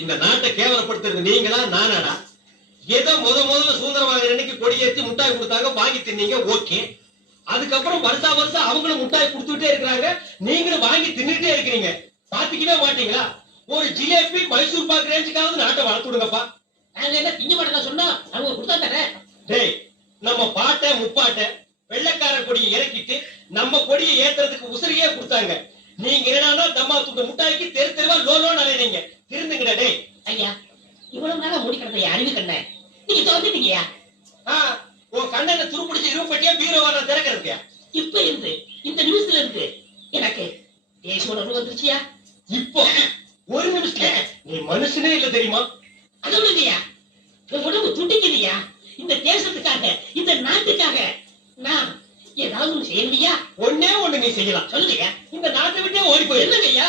இந்த நாட்டை கேவலப்படுத்துறது நீங்களா நானாடா? ஏதோ முதல்ல சுதந்திரமாக அன்னைக்கு கொடியேற்றி முட்டாய் கொடுத்தாங்க, வாங்கி தின்னீங்க, ஓகே. அதுக்கப்புறம் வருஷம் அவங்களும் முட்டாய் கொடுத்துட்டே இருக்கிறாங்க, நீங்களும் வாங்கி தின்னுட்டே இருக்கிறீங்க. பாத்துக்கவே மாட்டீங்களா? ஒரு ஜிலேபி மைசூர் பாக்கு ரேஞ்சுக்காவது நாட்டை வளர்த்துடுங்கப்பா. நாங்க என்ன திங்க மாட்டேன் சொன்னா அவங்க கொடுத்தா தானே. டேய், நம்ம பாட்டை முப்பாட்டை வெள்ளைக்கார கொடியை இறக்கிட்டு நம்ம கொடியை ஏத்துறதுக்கு உசிரியே கொடுத்தாங்க. நீங்க என்னன்னா தம்மா துண்டு முட்டாய்க்கு தெரு தெருவா லோன்னு அலையறீங்க. திருந்துங்கடா டேய். ஐயா, இவ்வளவு நாளா மூடி கிடந்த அறிவு கண்ண நீங்க தோத்துட்டீங்கயா. உன் கண்ணனை துருப்பிடிச்ச இரும்பட்டியா பீரோவா நான் திறக்கிறதுக்கு இப்ப இருந்து இந்த நிமிஷத்துல இருந்து எனக்கு தேசிய உணர்வு வந்துருச்சியா. இப்போ ஒரு நிமிஷம் நீ மனுஷனே இல்ல தெரியுமா? அது இல்லையா, என் உடம்பு துடிக்குதுயா. இந்த தேசத்துக்காக, இந்த நாட்டுக்காக நான் ஏதாவது ஒண்ணு செய்யலையா? ஒன்னே ஒண்ணு நீ செய்யலாம். சொல்லுங்க. இந்த நாட்டை விட்டே ஓடி போய் என்னங்கய்யா?